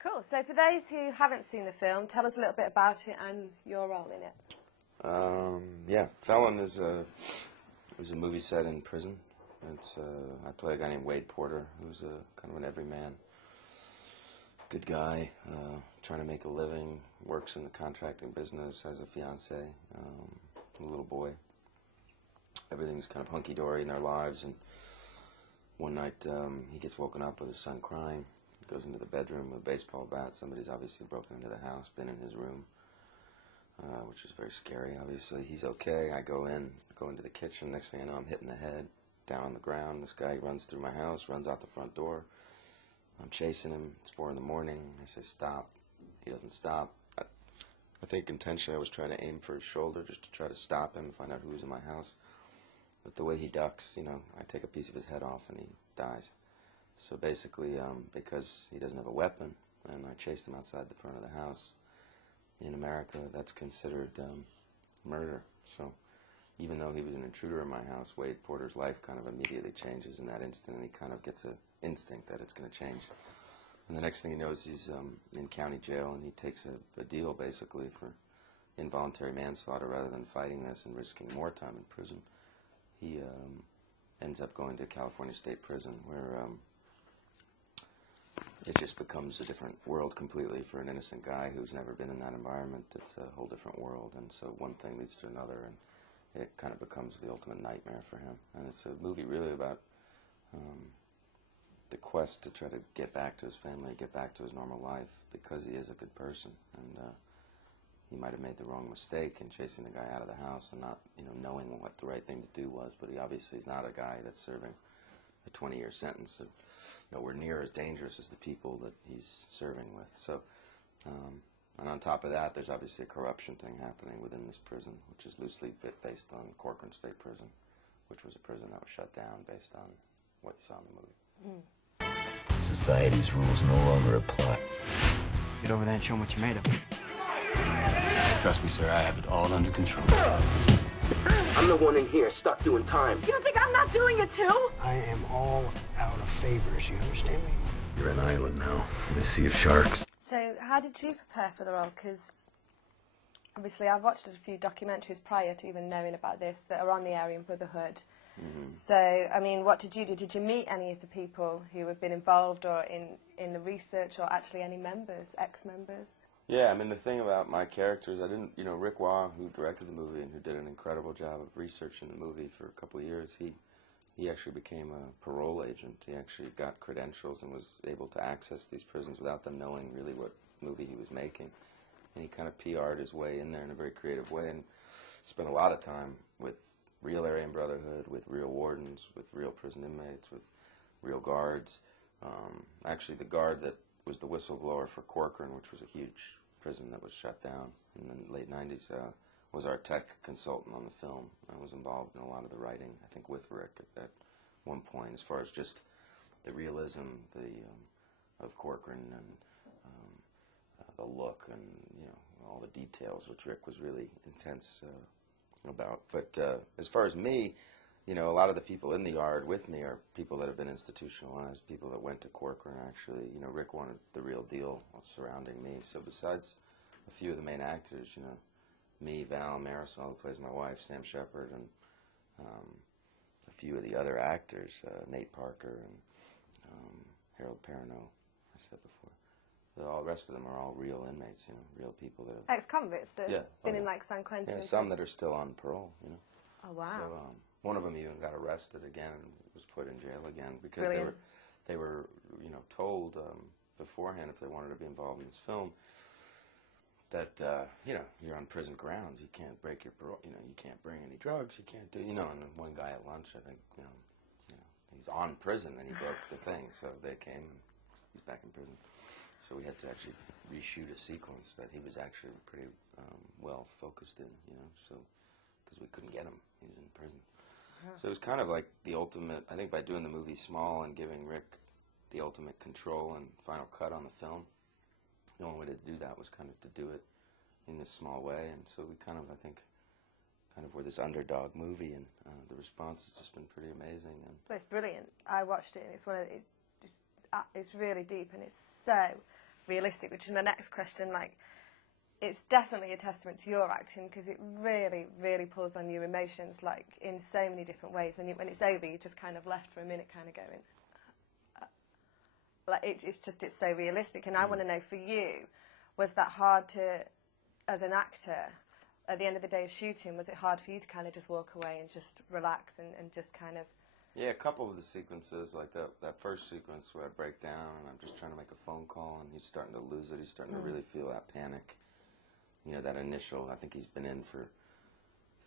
Cool. So for those who haven't seen the film, tell us a little bit about it and your role in it. Yeah, Felon is a movie set in prison. I play a guy named Wade Porter, who's a kind of an everyman, good guy, trying to make a living, works in the contracting business, has a fiance, a little boy. Everything's kind of hunky-dory in their lives, and one night he gets woken up with his son crying. He goes into the bedroom with a baseball bat. Somebody's obviously broken into the house, been in his room, which is very scary, obviously. He's okay. I go into the kitchen. Next thing I know, I'm hitting the head, down on the ground. This guy runs through my house, runs out the front door. I'm chasing him. It's 4 in the morning. I say, stop. He doesn't stop. I think intentionally I was trying to aim for his shoulder just to try to stop him and find out who was in my house. But the way he ducks, you know, I take a piece of his head off and he dies. So basically, because he doesn't have a weapon, and I chased him outside the front of the house, in America, that's considered murder. So even though he was an intruder in my house, Wade Porter's life kind of immediately changes in that instant, and he kind of gets an instinct that it's going to change. And the next thing he knows, he's in county jail, and he takes a deal, basically, for involuntary manslaughter rather than fighting this and risking more time in prison. He ends up going to California State Prison, where it just becomes a different world completely for an innocent guy who's never been in that environment. It's a whole different world, and so one thing leads to another, and it kind of becomes the ultimate nightmare for him. And it's a movie really about the quest to try to get back to his family, get back to his normal life, because he is a good person, and he might have made the wrong mistake in chasing the guy out of the house and not, you know, knowing what the right thing to do was. But he obviously is not a guy that's serving a 20-year sentence, so nowhere near as dangerous as the people that he's serving with. So, and on top of that, there's obviously a corruption thing happening within this prison, which is loosely based on Corcoran State Prison, which was a prison that was shut down based on what you saw in the movie. Society's rules no longer apply. Get over there and show them what you're made of. Trust me, sir, I have it all under control. I'm the one in here stuck doing time. You don't think I'm not doing it too? I am all out of favors, you understand me? You're an island now, in a sea of sharks. So how did you prepare for the role? Because obviously I've watched a few documentaries prior to even knowing about this that are on the Aryan Brotherhood. So, I mean, what did you do? Did you meet any of the people who have been involved or in the research, or actually any members, ex-members? Yeah, I mean, the thing about my characters, I didn't, you know, Rick Waugh, who directed the movie and who did an incredible job of researching the movie for a couple of years, he actually became a parole agent. He actually got credentials and was able to access these prisons without them knowing really what movie he was making. And he kind of PR'd his way in there in a very creative way and spent a lot of time with real Aryan Brotherhood, with real wardens, with real prison inmates, with real guards. Actually, the guard that was the whistleblower for Corcoran, which was a huge prison that was shut down in the late 90s, was our tech consultant on the film. I was involved in a lot of the writing, I think, with Rick at one point, as far as just the realism of Corcoran and the look and, you know, all the details, which Rick was really intense about. But as far as me, you know, a lot of the people in the yard with me are people that have been institutionalized, people that went to Corcoran, actually. You know, Rick wanted the real deal surrounding me. So besides a few of the main actors, you know, me, Val, Marisol, who plays my wife, Sam Shepard, and a few of the other actors, Nate Parker and Harold Perrineau, I said before. All the rest of them are all real inmates, you know, real people that have... Ex-convicts that have been in, like, San Quentin? Yeah, some that are still on parole, you know. Oh, wow. So, one of them even got arrested again and was put in jail again because they were, you know, told beforehand if they wanted to be involved in this film that, you know, you're on prison grounds, you can't break your parole, you know, you can't bring any drugs, you can't do, you know, and one guy at lunch, I think, you know, he's on prison and he broke the thing, so they came and he's back in prison. So we had to actually reshoot a sequence that he was actually pretty well focused in, you know, so, because we couldn't get him, he was in prison. So it was kind of like the ultimate, I think by doing the movie small and giving Rick the ultimate control and final cut on the film, the only way to do that was kind of to do it in this small way, and so we kind of, I think, were this underdog movie, and the response has just been pretty amazing. And well, it's brilliant. I watched it, and it's one of it's really deep, and it's so realistic, which is my next question. Like, it's definitely a testament to your acting because it really, really pulls on your emotions, like, in so many different ways. When it's over, you're just kind of left for a minute kind of going, like, it's so realistic. And I want to know, for you, was that hard to, as an actor, at the end of the day of shooting, was it hard for you to kind of just walk away and just relax and just kind of... Yeah, a couple of the sequences, like that first sequence where I break down and I'm just trying to make a phone call and he's starting to lose it. He's starting to really feel that panic. You know, that initial, I think he's been in for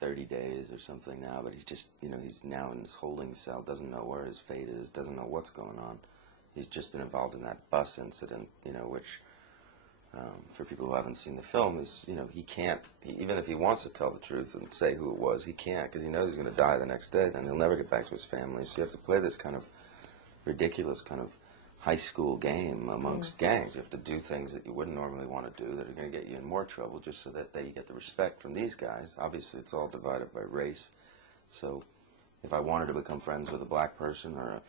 30 days or something now, but he's just, you know, he's now in this holding cell, doesn't know where his fate is, doesn't know what's going on. He's just been involved in that bus incident, you know, which, for people who haven't seen the film, is, you know, he can't, even if he wants to tell the truth and say who it was, he can't, because he knows he's going to die the next day, then he'll never get back to his family. So you have to play this kind of ridiculous kind of high school game amongst gangs. You have to do things that you wouldn't normally want to do that are going to get you in more trouble just so that you get the respect from these guys. Obviously, it's all divided by race. So if I wanted to become friends with a black person or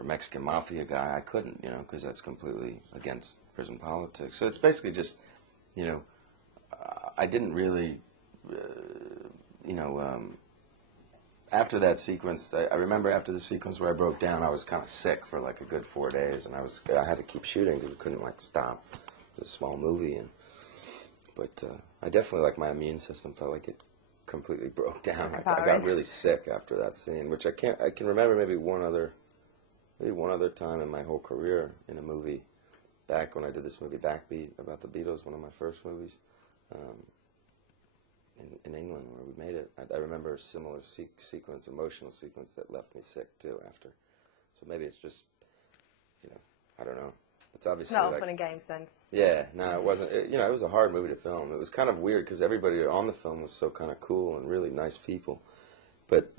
a Mexican mafia guy, I couldn't, you know, because that's completely against prison politics. So it's basically just, you know, I didn't really, you know, after that sequence, I remember after the sequence where I broke down, I was kind of sick for like a good 4 days, and I had to keep shooting because we couldn't like stop. It was a small movie, but I definitely, like, my immune system felt like it completely broke down. I got really sick after that scene, which I can remember maybe one other time in my whole career in a movie, back when I did this movie Backbeat about the Beatles, one of my first movies. In England, where we made it, I remember a similar sequence, emotional sequence, that left me sick too after. So maybe it's just, you know, I don't know. It's obviously not all like, fun and games then. Yeah, no, it wasn't. You know, it was a hard movie to film. It was kind of weird because everybody on the film was so kind of cool and really nice people, but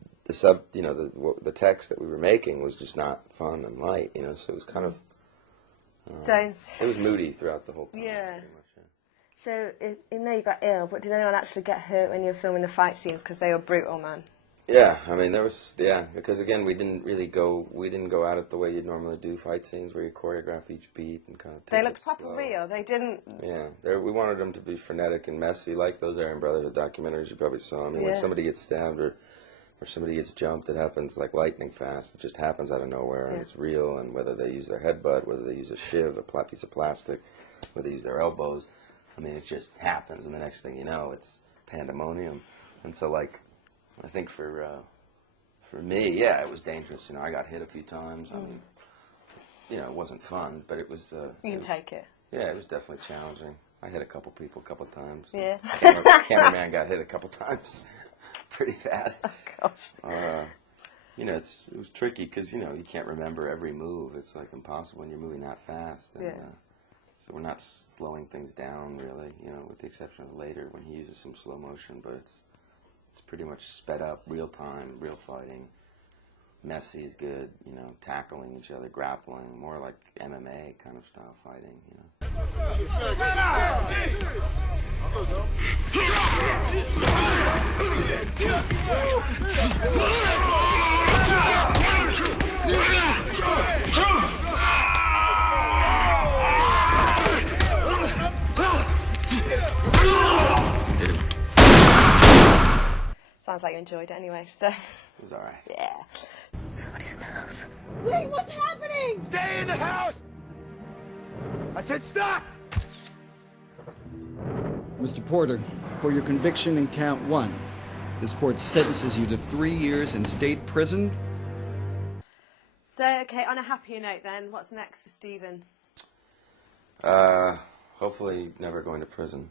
you know, the text that we were making was just not fun and light. You know, so it was kind of. So it was moody throughout the whole time. Yeah. Pretty much, yeah. So, you know you got ill, but did anyone actually get hurt when you were filming the fight scenes? Because they were brutal, man. Yeah, I mean, because again, we didn't go at it the way you'd normally do fight scenes, where you choreograph each beat and kind of take They looked it proper slow. real. They didn't... Yeah, we wanted them to be frenetic and messy, like those Aaron Brotherhood documentaries you probably saw. I mean, when somebody gets stabbed or somebody gets jumped, it happens like lightning fast. It just happens out of nowhere, and it's real, and whether they use their headbutt, whether they use a shiv, a piece of plastic, whether they use their elbows, I mean, it just happens, and the next thing you know, it's pandemonium. And so, like, I think for me, yeah, it was dangerous. You know, I got hit a few times. I mean, you know, it wasn't fun, but it was... You can take it. Yeah, it was definitely challenging. I hit a couple people a couple times. Yeah. Cameraman got hit a couple times. Pretty bad. Oh, gosh. You know, it was tricky because, you know, you can't remember every move. It's, like, impossible when you're moving that fast. And, so we're not slowing things down, really, you know, with the exception of later when he uses some slow motion, but it's pretty much sped up, real time, real fighting. Messy is good, you know, tackling each other, grappling, more like MMA kind of style fighting, you know. Sounds like you enjoyed it anyway, so... It was all right. Yeah. Somebody's in the house. Wait, what's happening? Stay in the house! I said stop! Mr. Porter, for your conviction in count 1, this court sentences you to 3 years in state prison. So, okay, on a happier note then, what's next for Stephen? Hopefully never going to prison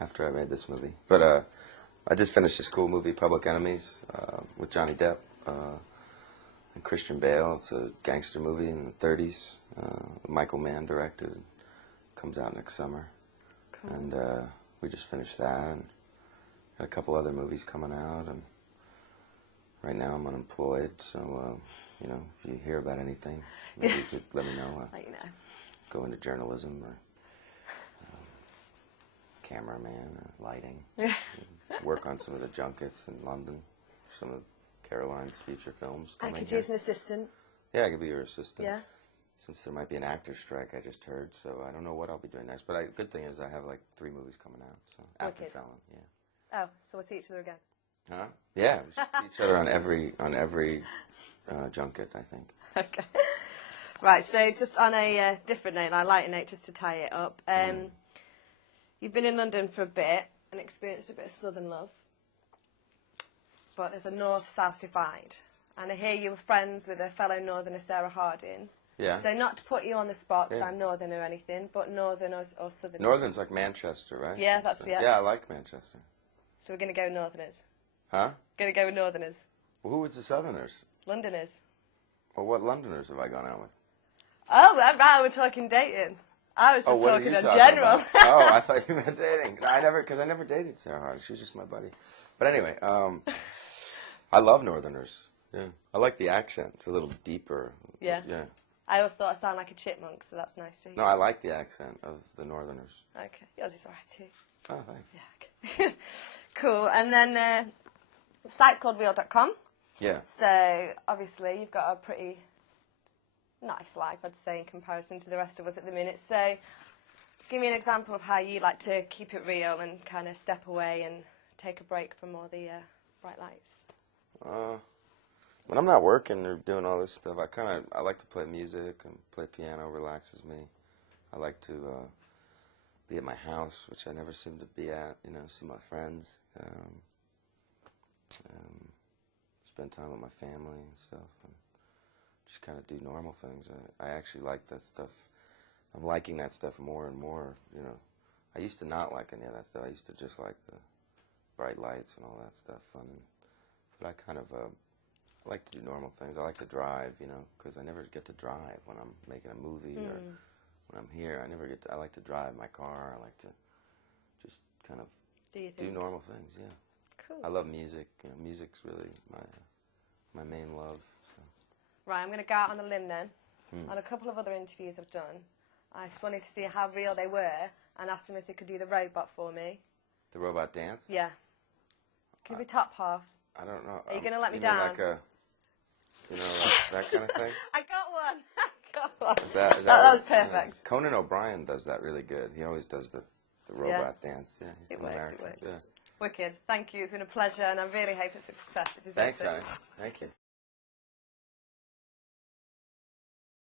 after I made this movie. But I just finished this cool movie, Public Enemies, with Johnny Depp and Christian Bale. It's a gangster movie in the 30s. Michael Mann directed. It comes out next summer. Cool. And we just finished that, and got a couple other movies coming out. And right now I'm unemployed, so you know, if you hear about anything, maybe you could let me know. Let you know. Go into journalism or cameraman or lighting. Work on some of the junkets in London, some of Caroline's feature films I coming could here. use an assistant. Yeah, I could be your assistant. Yeah. since there might be an actor's strike, I just heard, so I don't know what I'll be doing next. But good thing is I have like 3 movies coming out, so after Wicked. Felon, yeah. Oh, so we'll see each other again. Huh? Yeah, we should see each other on every junket, I think. Okay. Right, so just on a different note, a lighter note, just to tie it up. You've been in London for a bit and experienced a bit of Southern love. But there's a North-South divide. And I hear you were friends with a fellow Northerner, Sarah Harding. Yeah. So not to put you on the spot, because Yeah. I'm Northern or anything, but Northern or Southern. Northern's like Manchester, right? Yeah, that's, so, yeah. Yeah, I like Manchester. So we're going to go with Northerners. Huh? Going to go with Northerners. Well, who was the Southerners? Londoners. Well, what Londoners have I gone out with? Oh, right, we're talking dating. I was just what are talking you in talking general. about? Oh, I thought you meant dating. No, because I never dated Sarah Harding. She was just my buddy. But anyway, I love Northerners. Yeah, I like the accent. It's a little deeper. Yeah. Yeah. I always thought I sounded like a chipmunk, so that's nice to hear. No, I like the accent of the Northerners. Okay, yours is alright too. Oh, thanks. Yeah, okay. Cool, and then the site's called real.com. Yeah. So, obviously, you've got a pretty nice life, I'd say, in comparison to the rest of us at the minute. So, give me an example of how you like to keep it real and kind of step away and take a break from all the bright lights. When I'm not working or doing all this stuff, I like to play music and play piano. Relaxes me. I like to be at my house, which I never seem to be at. You know, see my friends, spend time with my family and stuff, and just kind of do normal things. I actually like that stuff. I'm liking that stuff more and more. You know, I used to not like any of that stuff. I used to just like the bright lights and all that stuff, fun. But I kind of I like to do normal things. I like to drive, you know, because I never get to drive when I'm making a movie or when I'm here. I like to drive my car. I like to just kind of do normal things, yeah. Cool. I love music. You know, music's really my main love. So. Right, I'm going to go out on a limb then. On a couple of other interviews I've done, I just wanted to see how real they were and asked them if they could do the robot for me. The robot dance? Yeah. Can you be top half? I don't know. Are you going to let me mean down? like a, you know, like that kind of thing? I got one. I got one. Is that that was perfect. Conan O'Brien does that really good. He always does the robot dance. Yeah, he's It an works, American. it works. Yeah. Wicked. Thank you. It's been a pleasure, and I really hope it's a success. It deserves Thanks, it. honey. Thank you.